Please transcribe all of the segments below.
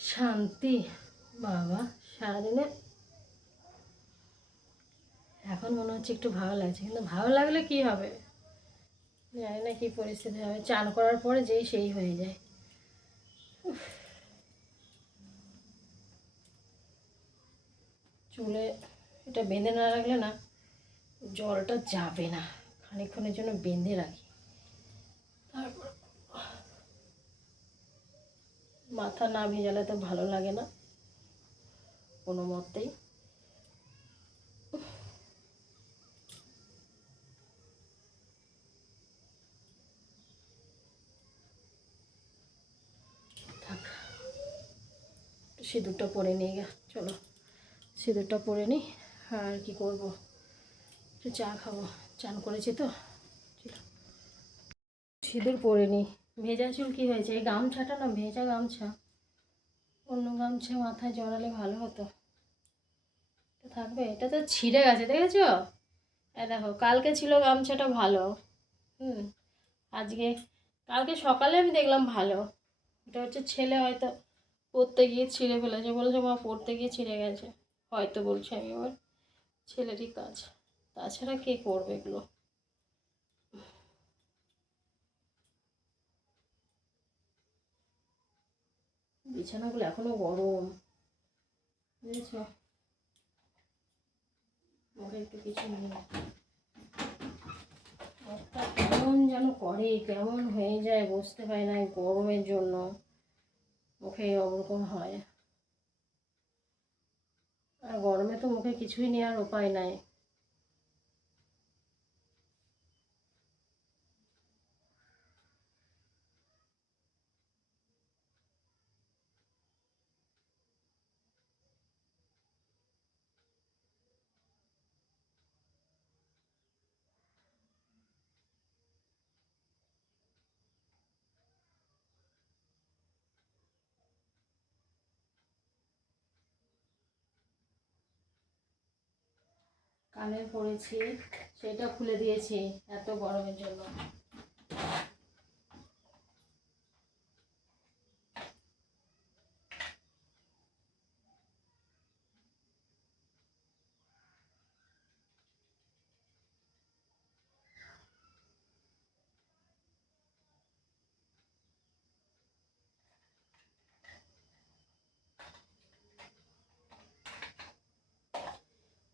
শান্তি বাবা। সারাদিনে এখন মনে হচ্ছে একটু ভালো লাগছে, কিন্তু ভালো লাগলে কি হবে জানি না, কি পরিস্থিতি হবে। চান করার পরে যেই সেই হয়ে যায়। চুলে এটা বেঁধে না রাখলে না জলটা যাবে না, খানিকক্ষণের জন্য বেঁধে রাখি। তারপর মাথা না ভেজালে তো ভালো লাগে না কোনো মতেই। সিঁদুরটা পরে নিয়ে গে, চলো সিঁদুরটা পরে নিই। আর কি করব, একটু চা খাবো, চান করেছি তো। চলো সিঁদুর পরে নিই। ভেজা চুল কী হয়েছে, এই গামছাটা না ভেজা গামছা, অন্য গামছা মাথায় জড়ালে ভালো হতো। তো থাকবে, এটা তো ছিঁড়ে গেছে দেখেছো। দেখো কালকে ছিল গামছাটা ভালো, আজকে কালকে সকালে আমি দেখলাম ভালো। এটা হচ্ছে ছেলে হয়তো পড়তে গিয়ে ছিঁড়ে ফেলেছে, বলেছে মা পড়তে গিয়ে ছিঁড়ে গেছে, হয়তো বলছি আমি। এবার ছেলেরই কাজ, তাছাড়া কে করবে এগুলো। বিছানাগুলো এখনো গরম, বুঝেছো। মুখে একটু কিছু নেই, একটা কেমন যেন করে, কেমন হয়ে যায় বুঝতে পারি না, গরমের জন্য মুখে ওরকম হয়। আর গরমে তো মুখে কিছুই নেওয়ার উপায় নাই। কানের পরেছি, সেটা খুলে দিয়েছি এত গরমের জন্য।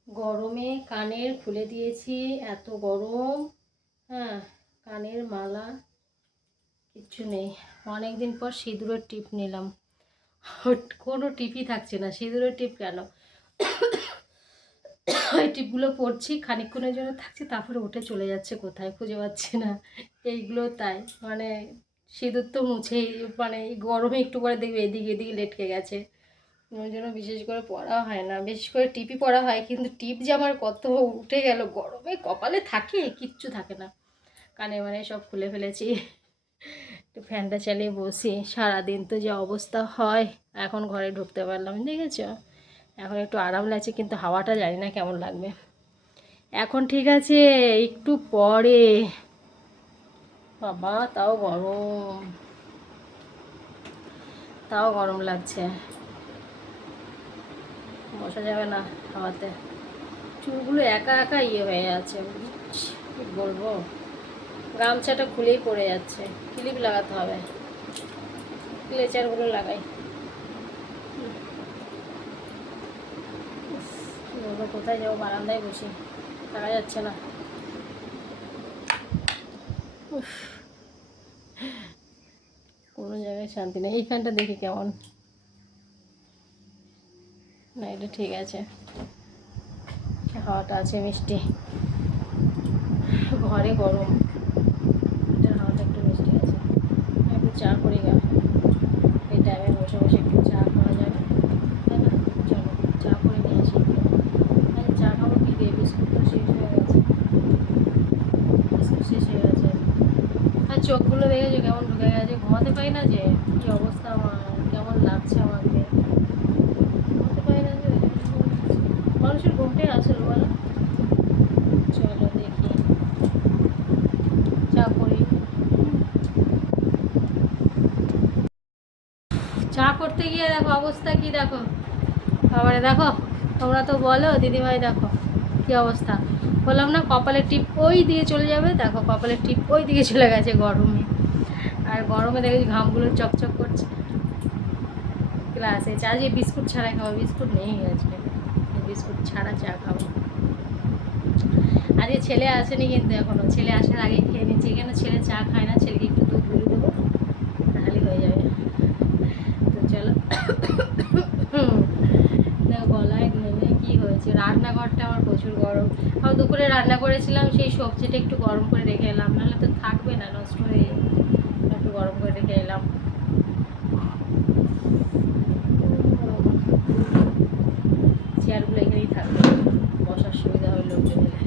গরমে কানের খুলে দিয়েছি, এত গরম। হ্যাঁ, কানের মালা কিচ্ছু নেই। অনেক দিন পর সিঁদুরের টিপ নিলাম, কোনো টিপই থাকছে না। সিঁদুরের টিপ কেন, এই টিপগুলো পরছি খানিকক্ষণের জন্য থাকছে, তারপরে উঠে চলে যাচ্ছে কোথায় খুঁজে পাচ্ছি না। এইগুলো তাই, মানে সিঁদুর তো মুছেই, মানে এই গরমে একটু করে দেখবে এদিকে এদিকে লেটকে গেছে, ওই জন্য বিশেষ করে পরা হয় না। বিশেষ করে টিপই পরা হয়, কিন্তু টিপ যে আমার কত উঠে গেল, গরমে কপালে থাকে কিচ্ছু থাকে না। কানে মানে সব খুলে ফেলেছি। একটু ফ্যানটা চালিয়ে বসি, সারাদিন তো যে অবস্থা হয়। এখন ঘরে ঢুকতে পারলাম, দেখেছ, এখন একটু আরাম লাগছে, কিন্তু হাওয়াটা জানি না কেমন লাগবে। এখন ঠিক আছে, একটু পরে বাবা তাও গরম, তাও গরম লাগছে, বসা যাবে না হাওয়াতে। চুলগুলো একা একা ইয়ে হয়ে যাচ্ছে, কি বলবো। গামছাটা খুলেই পড়ে যাচ্ছে, ক্লিপ লাগাতে হবে, ক্লেচারগুলো লাগাই। বলবো কোথায় যাবো, বারান্দায় বসি, থাকা যাচ্ছে না। কোনো জায়গায় শান্তি নেই। এই ফ্যানটা দেখি কেমন, না এটা ঠিক আছে, হাওয়াটা আছে মিষ্টি। ঘরে গরম, এটার হাওয়াটা একটু মিষ্টি আছে। একটু চা করি গা, এই টাইমে বসে বসে একটু চা খাওয়া যাবে, তাই না। চলো চা করে নিয়ে আসি। আচ্ছা চা খাবো কি দিয়ে, বিস্কুট তো শেষ হয়ে গেছে, বিস্কুট শেষ হয়ে গেছে। আর চোখগুলো দেখেছো কেমন ঢুকে গেছে, ঘুমাতে পারি না যে, কি অবস্থা আমার, কেমন লাগছে আমাকে, ঘুমাতে পারি না যে। মানুষের ঘুমটাই আসল বলো। চলো দেখি, চা করি। চা করতে গিয়ে দেখো অবস্থা কি, দেখো খাবারে দেখো, তোমরা তো বলো দিদিভাই দেখো কি অবস্থা। বললাম না কপালের টিপ ওই দিকে চলে যাবে, দেখো কপালের টিপ ওই দিকে চলে গেছে গরমে। আর গরমে দেখেছি ঘামগুলো চকচক করছে। ক্লাসে চা, যে বিস্কুট ছাড়াই খাবো, বিস্কুট নেই আজকে, বিস্কুট ছাড়া চা খাবো। আজকে ছেলে আসেনি কিন্তু এখনো, ছেলে আসার আগেই খেয়ে নিচ্ছি, কেন ছেলে চা খায় না, ছেলেকে একটু দুধ গুলি দেবো, তাহলেই হয়ে যাবে। তো চলো। দেখো গলায় ঘেমে কী হয়েছে, রান্নাঘরটা আমার প্রচুর গরম। আর দুপুরে রান্না করেছিলাম, সেই সবজিটা একটু গরম করে রেখে এলাম, নাহলে তো থাকবে না, নষ্ট হয়ে যাবে, একটু গরম করে রেখে এলাম। থাকবে, বসার সুবিধা হবে লোকজন এলে।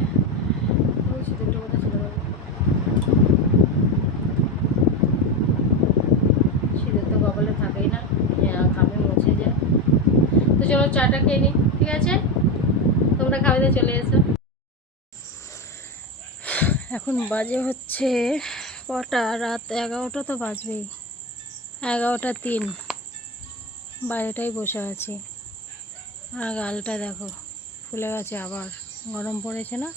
ওই সিঁদুরটা কোথায় ছিল বাবু? সিঁদুর তো কপালে থাকেই না, ঘামে মুছে যায়। তো চলো চাটা খেয়ে নিই, ঠিক আছে? তোমরা খাওয়াতে চলে এসো। এখন বাজে হচ্ছে কটা, রাত 11টা তো বাজবেই, 11টা 3। বাইরেটাই বসে আছি। আর গালটা দেখো ফুলে গেছে, আবার গরম পড়েছে না,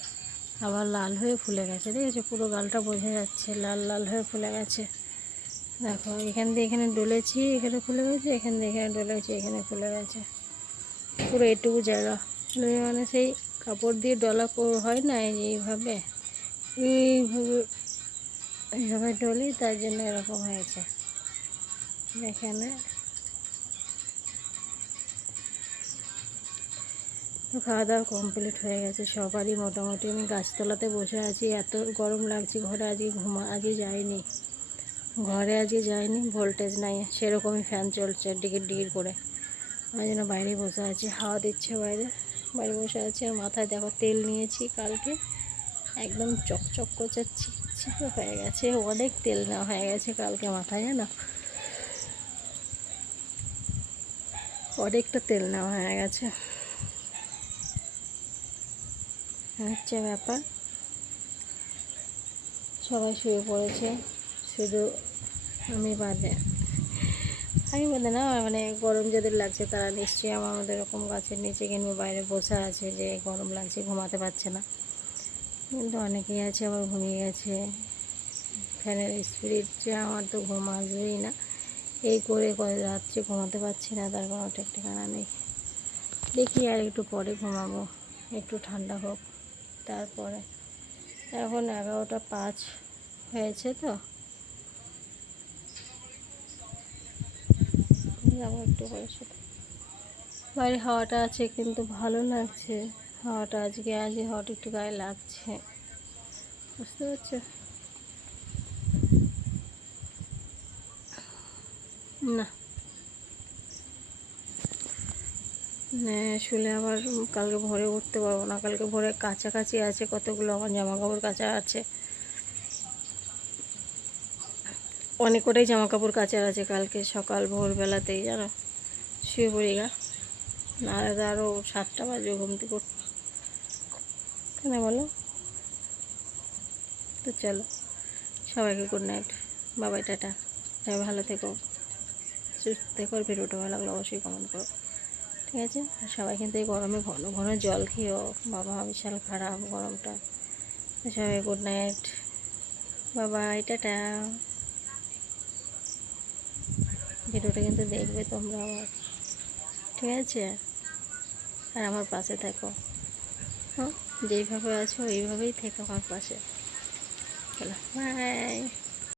আবার লাল হয়ে ফুলে গেছে। দেখেছো, পুরো গালটা বোঝা যাচ্ছে লাল লাল হয়ে ফুলে গেছে। দেখো এখান দিয়ে এখানে ডলেছি, এখানে ফুলে গেছে, এখান দিয়ে এখানে ডলেছি, এখানে ফুলে গেছে। পুরো এটুকু জায়গা মানে সেই কাপড় দিয়ে ডলা হয় না, এইভাবে এইভাবে এইভাবে ডলি, তার জন্য এরকম হয়েছে। এখানে খাওয়া দাওয়া কমপ্লিট হয়ে গেছে সবারই মোটামুটি। আমি গাছতলাতে বসে আছি, এত গরম লাগছে। ঘরে আজকে যাইনি, ভোল্টেজ নাই সেরকমই, ফ্যান চলছে ডিগির ডিগির করে। ওই জন্য বাইরে বসে আছি, হাওয়া দিচ্ছে বাইরে, বাইরে বসে আছি। আর মাথায় দেখো তেল নিয়েছি কালকে, একদম চকচক করছে, চিপচিপে হয়ে গেছে। অনেক তেল নেওয়া হয়ে গেছে কালকে মাথায়, জানো, অনেকটা তেল নেওয়া হয়ে গেছে। হচ্ছে ব্যাপার। সবাই শুয়ে পড়েছে, শুধু আমি বাদে না। মানে গরম যাদের লাগছে তারা নিশ্চয়ই আমাদের এরকম গাছের নিচে কিংবা বাইরে বসে আছে, যে গরম লাগছে ঘুমাতে পারছে না। কিন্তু অনেকেই আছে আবার ঘুমিয়ে গেছে। ফ্যানের স্পিড যে, আমার তো ঘুম আসবেই না, এই করে রাত্রে ঘুমাতে পারছি না, তার কোনো ঠিক ঠিকানা নেই। দেখি আর একটু পরে ঘুমাবো, একটু ঠান্ডা হোক তারপরে। এখন 11টা 5 হয়েছে, তো যাবো একটু করে শুধু। বাইরে হাওয়াটা আছে কিন্তু ভালো লাগছে হাওয়াটা, আজকে হাওয়াটা একটু গায়ে লাগছে, বুঝতে পারছো না? শুলে আবার কালকে ভোরে উঠতে পারবো না। কালকে ভোরে কাছাকাছি আছে কতগুলো, আমার জামা কাপড় কাচা আছে, অনেক কটাই জামা কাপড় কাচার আছে কালকে সকাল ভোরবেলাতেই, জানো। শুয়ে পড়ি গা, নাহলে তো আরও 7টা বাজবে ঘুম থেকে উঠতে, কেন বলো? তো চলো, সবাইকে গুড নাইট, বাবাই, টাটা। সবাই ভালো থেকো, সুস্থ থেকো। আর ভিডিওটা ভালো লাগলে অবশ্যই কমেন্ট করো, ঠিক আছে? আর সবাই কিন্তু এই গরমে ঘন ঘন জল খেয়েও, বাবা বিশাল খারাপ গরমটা। সবাই গুড নাইট, বাবাই, টাটা। ভিডিওটা কিন্তু দেখবে তোমরা আবার, ঠিক আছে? আর আমার পাশে থাকো, হ্যাঁ, যেইভাবে আছো ওইভাবেই থেকো আমার পাশে। চলো, বাই।